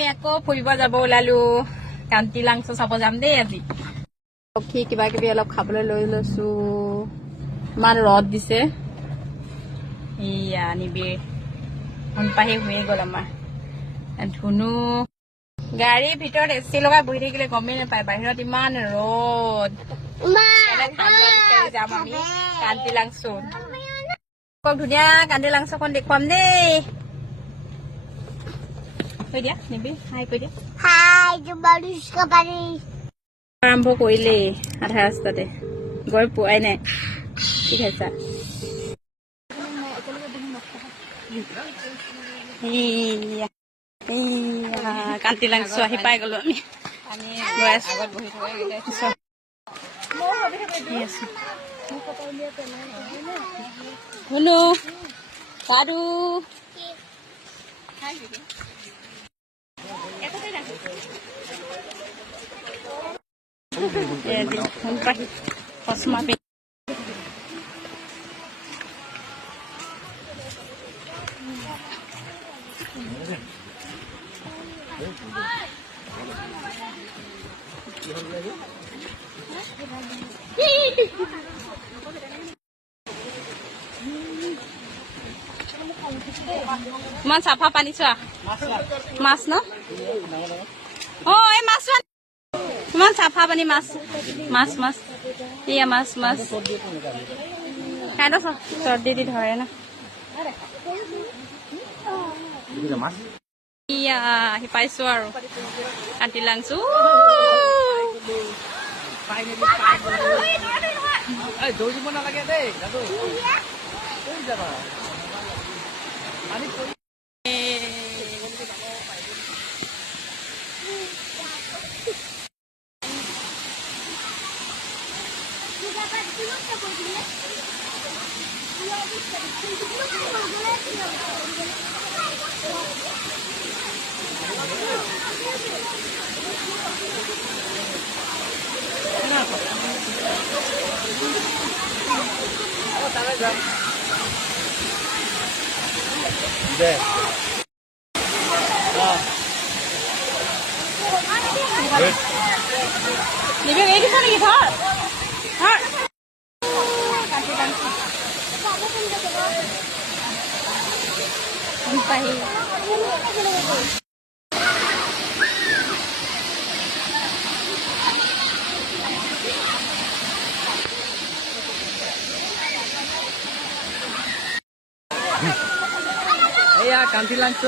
আমি আকৌ ফুৰিব যাব ওলালো কান্তি লাংচ চাব যাম দেই আজি লক্ষী কিবা কিবি অলপ খাবলৈ লৈ লৈছো ইমান ৰদ দিছে এয়া নিবি পাহি হৈয়ে গ'ল আমাৰ ধুনু গাড়ীৰ ভিতৰত এচি লগাই বহি থাকিলে গমেই নাপায় বাহিৰত ইমান ৰদ যাম আমি কান্তি লাংচ ধুনীয়া কান্তি লাংচখন দেখুৱাম দেই কৈ দিয়া নিবি হাই কৈ দিয়া আৰম্ভ কৰিলেই আধা ৰাস্তাতে গৈ পোৱাই নাই কি খাইছা কান্তি লাংচ আহি পাই গলো আমি গৈ আছো শুনো পাৰু চশমা পি ইমান চাফা পানী চোৱা মাছ ন অ এই মাছ ইমান চাফা পানী মাছ মাছ মাছ এয়া মাছ মাছ খাই দ চৰ্দি দি ধৰে না ইয়া আহি পাইছো আৰু কান্তি লাংচ দৌৰিব নালাগে দেই নিবি এই দিছা নেকি ধৰ এয়া কান্তি লাংচ